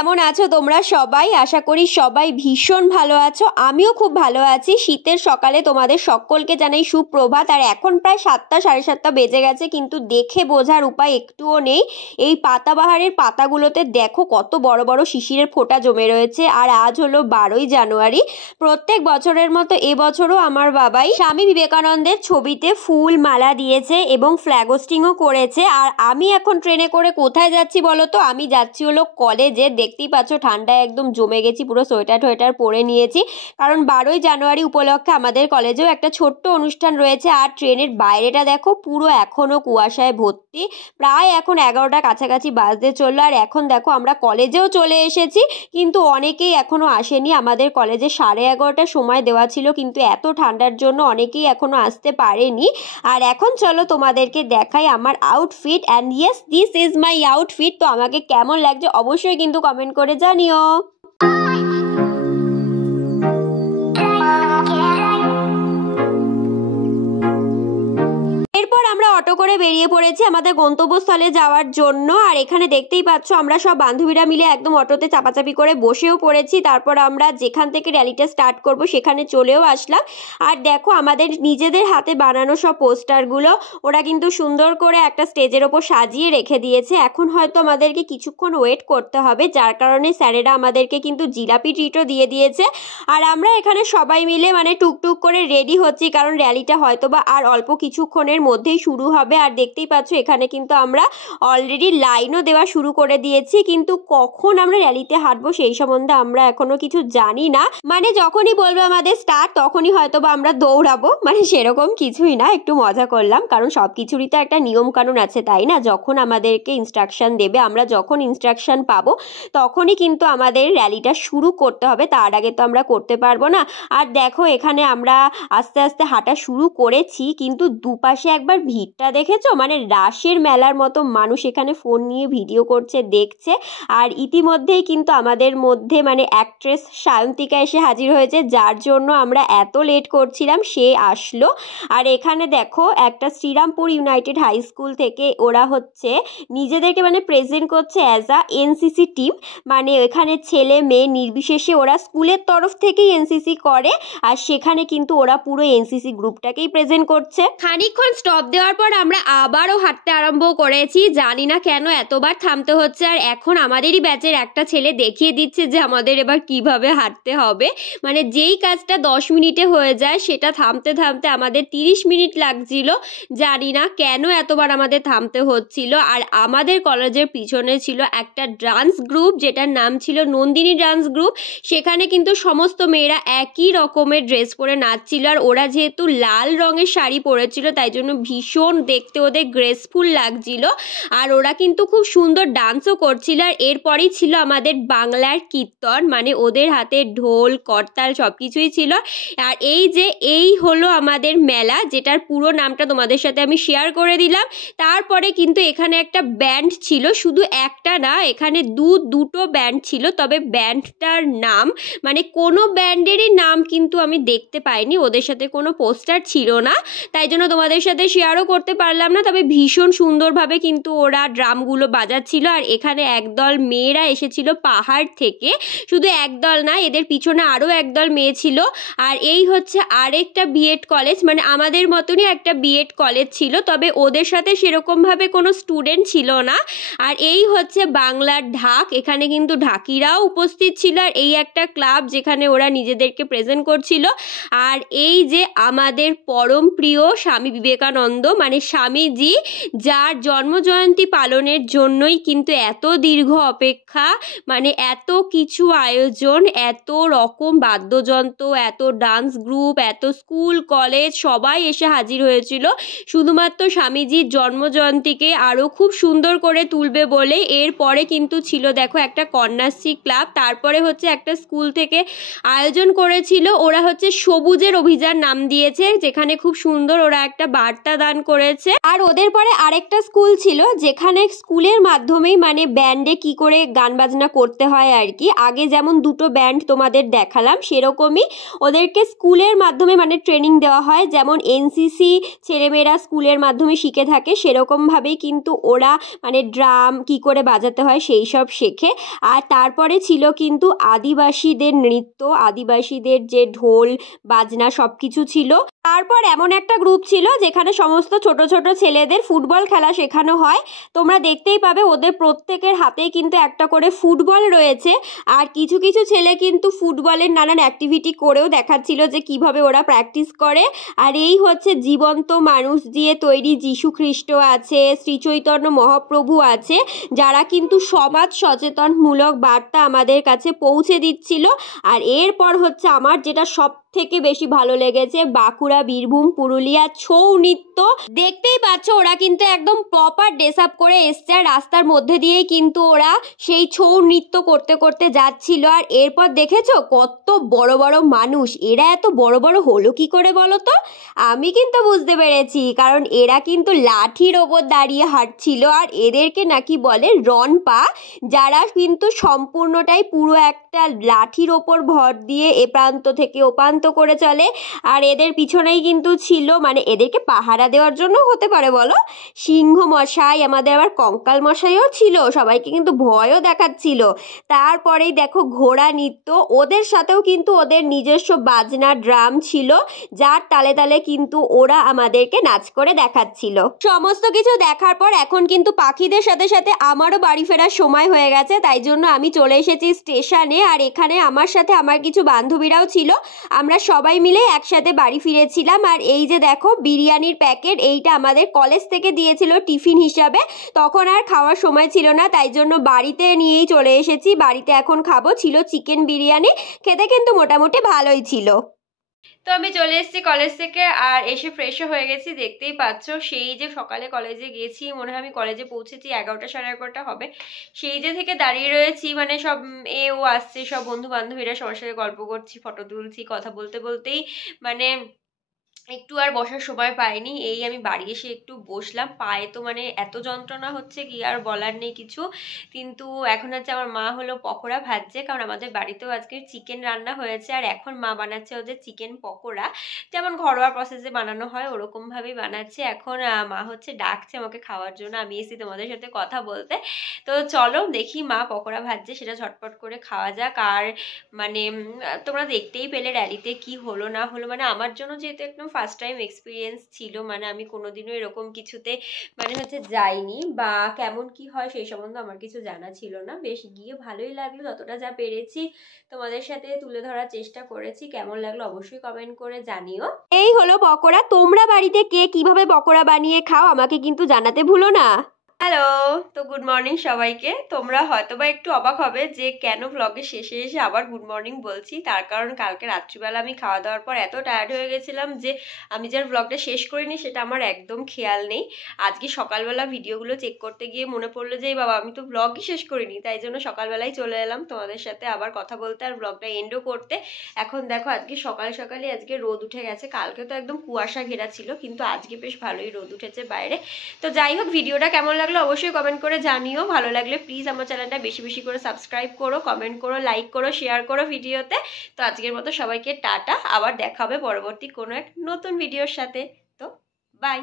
কেমন আছো তোমরা সবাই? আশা করি সবাই ভীষণ ভালো আছো। আমিও খুব ভালো আছি। শীতের সকালে তোমাদের সকলকে জানাই সুপ্রভাত। আর এখন প্রায় 7টা 7:30 বেজে গেছে, কিন্তু দেখে বোঝার উপায় একটুও নেই। এই পাতাবাহারের পাতাগুলোতে দেখো কত বড় বড় শিশিরের ফোঁটা জমে রয়েছে। আর আজ হলো 12ই জানুয়ারি। প্রত্যেক বছরের মতো এবছরও আমার বাবাই স্বামী বিবেকানন্দের ছবিতে ফুল মালা দিয়েছে এবং ফ্ল্যাগ হোস্টিংও করেছে। আর আমি এখন ট্রেনে করে কোথায় যাচ্ছি বলো তো? আমি যাচ্ছি হলো কলেজে। দেখতেই পাচ্ছ ঠান্ডায় একদম জমে গেছি, পুরো সোয়েটার টোয়েটার পরে নিয়েছি, কারণ 12ই জানুয়ারি উপলক্ষে আমাদের কলেজেও একটা ছোট্ট অনুষ্ঠান রয়েছে। আর ট্রেনের বাইরেটা দেখো, পুরো এখনো কুয়াশায় ভর্তি। প্রায় এখন 11টা কাছাকাছি বাজতে চললো। আর এখন দেখো আমরা কলেজেও চলে এসেছি, কিন্তু অনেকেই এখনো আসেনি। আমাদের কলেজে 11:30 সময় দেওয়া ছিল, কিন্তু এত ঠান্ডার জন্য অনেকেই এখনো আসতে পারেনি। আর এখন চলো তোমাদেরকে দেখাই আমার outfit. And yes, this is my outfit. তো আমাকে কেমন লাগছে অবশ্যই কিন্তু কমেন্ট করে জানিও। এরপর আমরা অটো করে বেরিয়ে পড়েছি আমাদের গন্তব্যস্থলে যাওয়ার জন্য। আর এখানে দেখতেই পাচ্ছ আমরা সব বান্ধবীরা মিলে একদম অটোতে চাপাচাপি করে বসেও পড়েছি। তারপর আমরা যেখান থেকে র্যালিটা স্টার্ট করব সেখানে চলেও আসলাম। আর দেখো আমাদের নিজেদের হাতে বানানো সব পোস্টারগুলো ওরা কিন্তু সুন্দর করে একটা স্টেজের ওপর সাজিয়ে রেখে দিয়েছে। এখন হয়তো আমাদেরকে কিছুক্ষণ ওয়েট করতে হবে, যার কারণে স্যারেরা আমাদেরকে কিন্তু জিলাপি ট্রিটও দিয়ে দিয়েছে। আর আমরা এখানে সবাই মিলে মানে টুকটুক করে রেডি হচ্ছি, কারণ র্যালিটা হয়তো বা আর অল্প কিছুক্ষণের মধ্যেই শুরু হবে। আর দেখতেই পাচ্ছ এখানে কিন্তু আমরা অলরেডি লাইনও দেওয়া শুরু করে দিয়েছি, কিন্তু কখন আমরা র্যালিতে হাঁটবো সেই সম্বন্ধে আমরা এখনো কিছু জানি না। মানে যখনই বলবো আমাদের স্টার্ট তখনই হয়তো বা আমরা দৌড়াবো, মানে সেরকম কিছুই না, একটু মজা করলাম। কারণ সব কিছুরই তো একটা নিয়ম কানুন আছে, তাই না? যখন আমাদেরকে ইনস্ট্রাকশন দেবে, আমরা যখন ইনস্ট্রাকশন পাবো তখনই কিন্তু আমাদের র্যালিটা শুরু করতে হবে, তার আগে তো আমরা করতে পারবো না। আর দেখো এখানে আমরা আস্তে আস্তে হাঁটা শুরু করেছি, কিন্তু দুপাশে একবার ভিড়টা দেখেছো? মানে রাসের মেলার মতো মানুষ এখানে ফোন নিয়ে ভিডিও করছে, দেখছে। আর ইতিমধ্যেই কিন্তু আমাদের মধ্যে মানে অ্যাক্ট্রেস সায়ন্তিকা এসে হাজির হয়েছে, যার জন্য আমরা এত লেট করছিলাম, সে আসলো। আর এখানে দেখো একটা শ্রীরামপুর ইউনাইটেড হাই স্কুল থেকে ওরা হচ্ছে নিজেদেরকে মানে প্রেজেন্ট করছে অ্যাজ আ এনসিসি টিম। মানে এখানে ছেলে মেয়ে নির্বিশেষে ওরা স্কুলের তরফ থেকেই এনসিসি করে। আর সেখানে কিন্তু ওরা পুরো এনসিসি গ্রুপটাকেই প্রেজেন্ট করছে। খানিকক্ষণ স্টপ দেওয়ার পর আমরা আবারও হাঁটতে আরম্ভ করেছি। জানি না কেন এতবার থামতে হচ্ছে। আর এখন আমাদেরই ব্যাচের একটা ছেলে দেখিয়ে দিচ্ছে যে আমাদের এবার কিভাবে হাঁটতে হবে। মানে যেই কাজটা 10 মিনিটে হয়ে যায় সেটা থামতে থামতে আমাদের 30 মিনিট লাগছিল। জানি না কেন এতবার আমাদের থামতে হচ্ছিল। আর আমাদের কলেজের পিছনে ছিল একটা ডান্স গ্রুপ, যেটার নাম ছিল নন্দিনী ডান্স গ্রুপ। সেখানে কিন্তু সমস্ত মেয়েরা একই রকমের ড্রেস পরে নাচছিল। আর ওরা যেহেতু লাল রঙের শাড়ি পরেছিল তাই জন্য ভীষণ দেখতে ওদের গ্রেসফুল লাগছিল। আর ওরা কিন্তু খুব সুন্দর ডান্সও করছিল। আর এরপরেই ছিল আমাদের বাংলার কীর্তন, মানে ওদের হাতে ঢোল করতাল সব কিছুই ছিল। আর এই হলো আমাদের মেলা, যেটার পুরো নামটা তোমাদের সাথে আমি শেয়ার করে দিলাম। তারপরে কিন্তু এখানে একটা ব্যান্ড ছিল, শুধু একটা না, এখানে দুটো ব্যান্ড ছিল। তবে ব্যান্ডটার নাম মানে কোনো ব্যান্ডেরই নাম কিন্তু আমি দেখতে পাইনি, ওদের সাথে কোনো পোস্টার ছিল না, তাই জন্য তোমাদের সাথে শেয়ারও করতে পারলাম না। তবে ভীষণ সুন্দরভাবে কিন্তু ওরা ড্রামগুলো বাজাচ্ছিল। আর এখানে একদল মেয়েরা এসেছিল পাহাড় থেকে, শুধু একদল না, এদের পিছনে আরও একদল মেয়ে ছিল। আর এই হচ্ছে আরেকটা বিএড কলেজ, মানে আমাদের মতনই একটা বিএড কলেজ ছিল, তবে ওদের সাথে সেরকমভাবে কোনো স্টুডেন্ট ছিল না। আর এই হচ্ছে বাংলার ঢাক, এখানে কিন্তু ঢাকিরাও উপস্থিত ছিল। আর এই একটা ক্লাব যেখানে ওরা নিজেদেরকে প্রেজেন্ট করছিল। আর এই যে আমাদের পরম প্রিয় স্বামী বিবেকানন্দ, মানে স্বামীজি, যার জন্মজয়ন্তী পালনের জন্যই কিন্তু এত দীর্ঘ অপেক্ষা, মানে এত কিছু আয়োজন, এত রকম বাদ্যযন্ত্র, এত ডান্স গ্রুপ, এত স্কুল কলেজ সবাই এসে হাজির হয়েছিল শুধুমাত্র স্বামীজির জন্মজয়ন্তীকে আরও খুব সুন্দর করে তুলবে বলে। এরপরে কিন্তু ছিল দেখো একটা কন্যাশ্রী ক্লাব, তারপরে হচ্ছে একটা স্কুল থেকে আয়োজন করেছিল, ওরা হচ্ছে সবুজের অভিযান নাম দিয়েছে, যেখানে খুব সুন্দর ওরা একটা বার্তা বার্তা দান করেছে। আর ওদের পরে আরেকটা স্কুল ছিল যেখানে স্কুলের মাধ্যমেই মানে ব্যান্ডে কি করে গান বাজনা করতে হয় আর কি। আগে যেমন দুটো ব্যান্ড তোমাদের দেখালাম সেরকমই ওদেরকে স্কুলের মাধ্যমে মানে ট্রেনিং দেওয়া হয়, যেমন এনসিসি ছেলেমেয়েরা স্কুলের মাধ্যমে শিখে থাকে সেরকমভাবেই কিন্তু ওরা মানে ড্রাম কি করে বাজাতে হয় সেই সব শেখে। আর তারপরে ছিল কিন্তু আদিবাসীদের নৃত্য, আদিবাসীদের যে ঢোল বাজনা সব কিছু ছিল। তারপর এমন একটা গ্রুপ ছিল যেখানে সমস্ত ছোট ছোট ছেলেদের ফুটবল খেলা শেখানো হয়। তোমরা দেখতেই পাবে ওদের প্রত্যেকের হাতেই কিন্তু একটা করে ফুটবল রয়েছে। আর কিছু কিছু ছেলে কিন্তু ফুটবলের নানান অ্যাক্টিভিটি করেও দেখাচ্ছিল যে কিভাবে ওরা প্র্যাকটিস করে। আর এই হচ্ছে জীবন্ত মানুষ দিয়ে তৈরি যীশু খ্রিস্ট আছে, শ্রী চৈতন্য মহাপ্রভু আছে, যারা কিন্তু সমাজ সচেতনমূলক বার্তা আমাদের কাছে পৌঁছে দিচ্ছিল। আর এরপর হচ্ছে আমার যেটা সব থেকে বেশি ভালো লেগেছে, বাঁকুড়া, বীরভূম, পুরুলিয়া ছৌ নৃত্য। দেখতেই পাচ্ছ ওরা কিন্তু একদম প্রপার ড্রেস আপ করে এসছে, আর রাস্তার মধ্যে দিয়েই কিন্তু ওরা সেই ছৌ নৃত্য করতে করতে যাচ্ছিল। আর এরপর দেখেছো কত বড় বড় মানুষ, এরা এত বড় বড় হলো কি করে বলো তো? আমি কিন্তু বুঝতে পেরেছি, কারণ এরা কিন্তু লাঠির ওপর দাঁড়িয়ে হাঁটছিল। আর এদেরকে নাকি বলে রনপা, যারা কিন্তু সম্পূর্ণটাই পুরো একটা লাঠির ওপর ভর দিয়ে এ প্রান্ত থেকে ও প্রান্ত করে চলে। আর এদের পিছনেই কিন্তু ছিল মানে এদেরকে পাহারা দেওয়ার জন্য হতে পারে বলো, সিংহ মশাই, আমাদের আবার কঙ্কাল মশাইও ছিল, সবাইকে কিন্তু ভয়ও দেখাচ্ছিল। তারপরেই দেখো ঘোড়া নৃত্য, ওদের সাথেও কিন্তু ওদের নিজস্ব বাজনা ড্রাম ছিল, যার তালে তালে কিন্তু ওরা আমাদেরকে নাচ করে দেখাচ্ছিল। সমস্ত কিছু দেখার পর এখন কিন্তু পাখিদের সাথে সাথে আমারও বাড়ি ফেরার সময় হয়ে গেছে, তাই জন্য আমি চলে এসেছি স্টেশনে। আর এখানে আমার সাথে আমার কিছু বান্ধবীরাও ছিল, আমরা সবাই মিলে একসাথে বাড়ি ফিরেছিলাম। আর এই যে দেখো বিরিয়ানির প্যাকেট, এইটা আমাদের কলেজ থেকে দিয়েছিল টিফিন হিসাবে, তখন আর খাওয়ার সময় ছিল না, তাই জন্য বাড়িতে নিয়েই চলে এসেছি। বাড়িতে এখন খাবো। ছিল চিকেন বিরিয়ানি, খেতে কিন্তু মোটামুটি ভালোই ছিল। তো আমি চলে এসেছি কলেজ থেকে, আর এসে ফ্রেশও হয়ে গেছি। দেখতেই পাচ্ছ সেই যে সকালে কলেজে গেছি, মনে হয় আমি কলেজে পৌঁছেছি 11টা সাড়ে 11টা হবে, সেই যে থেকে দাঁড়িয়ে রয়েছি, মানে সব ও আসছে, সব বন্ধু বান্ধবীরা সবার সাথে গল্প করছি, ফটো তুলছি, কথা বলতে বলতেই মানে একটু আর বসার সময় পাইনি। এই আমি বাড়ি এসে একটু বসলাম, পায়ে তো মানে এত যন্ত্রণা হচ্ছে কি আর বলার নেই কিছু। কিন্তু এখন হচ্ছে আমার মা হলো পকোড়া ভাজছে, কারণ আমাদের বাড়িতেও আজকে চিকেন রান্না হয়েছে। আর এখন মা বানাচ্ছে ওদের চিকেন পকোড়া, যেমন ঘরোয়া প্রসেসে বানানো হয় ওরকমভাবেই বানাচ্ছে। এখন মা হচ্ছে ডাকছে আমাকে খাওয়ার জন্য, আমি এসেছি তোমাদের সাথে কথা বলতে। তো চলো দেখি মা পকোড়া ভাজছে, সেটা ঝটপট করে খাওয়া যাক। আর মানে তোমরা দেখতেই পেলে র্যালিতে কি হলো না হলো, মানে আমার জন্য যেহেতু একদম ফার্স্ট টাইম এক্সপিরিয়েন্স ছিল, মানে আমি কোনোদিনও এরকম কিছুতে মানে হচ্ছে যাইনি, বা কেমন কি হয় সেই সম্বন্ধে আমার কিছু জানা ছিল না। বেশ গিয়ে ভালোই লাগলো, যতটা যা পেরেছি তোমাদের সাথে তুলে ধরার চেষ্টা করেছি। কেমন লাগলো অবশ্যই কমেন্ট করে জানিও। এই হলো পকোড়া। তোমরা বাড়িতে কে কিভাবে পকোড়া বানিয়ে খাও আমাকে কিন্তু জানাতে ভুলো না। হ্যালো, তো গুড মর্নিং সবাইকে। তোমরা হয়তোবা একটু অবাক হবে যে কেন ব্লগের শেষে এসে আবার গুড মর্নিং বলছি। তার কারণ কালকে রাত্রিবেলা আমি খাওয়া দাওয়ার পর এত টায়ার্ড হয়ে গেছিলাম যে আমি যার ব্লগটা শেষ করিনি সেটা আমার একদম খেয়াল নেই। আজকে সকালবেলা ভিডিওগুলো চেক করতে গিয়ে মনে পড়লো যে বাবা আমি তো ব্লগই শেষ করিনি, তাই জন্য সকালবেলায় চলে এলাম তোমাদের সাথে আবার কথা বলতে আর ব্লগটা এন্ডও করতে। এখন দেখো আজকে সকাল সকালে আজকে রোদ উঠে গেছে, কালকে তো একদম কুয়াশা ঘেরা ছিল, কিন্তু আজকে বেশ ভালোই রোদ উঠেছে বাইরে। তো যাই হোক, ভিডিওটা কেমন লাগলো অবশ্যই কমেন্ট করে জানিও। ভালো লাগলে প্লিজ আমার চ্যানেলটা বেশি বেশি করে সাবস্ক্রাইব করো, কমেন্ট করো, লাইক করো, শেয়ার করো ভিডিওতে। তো আজকের মতো সবাইকে টাটা, আবার দেখা হবে পরবর্তী কোনো এক নতুন ভিডিওর সাথে। তো বাই।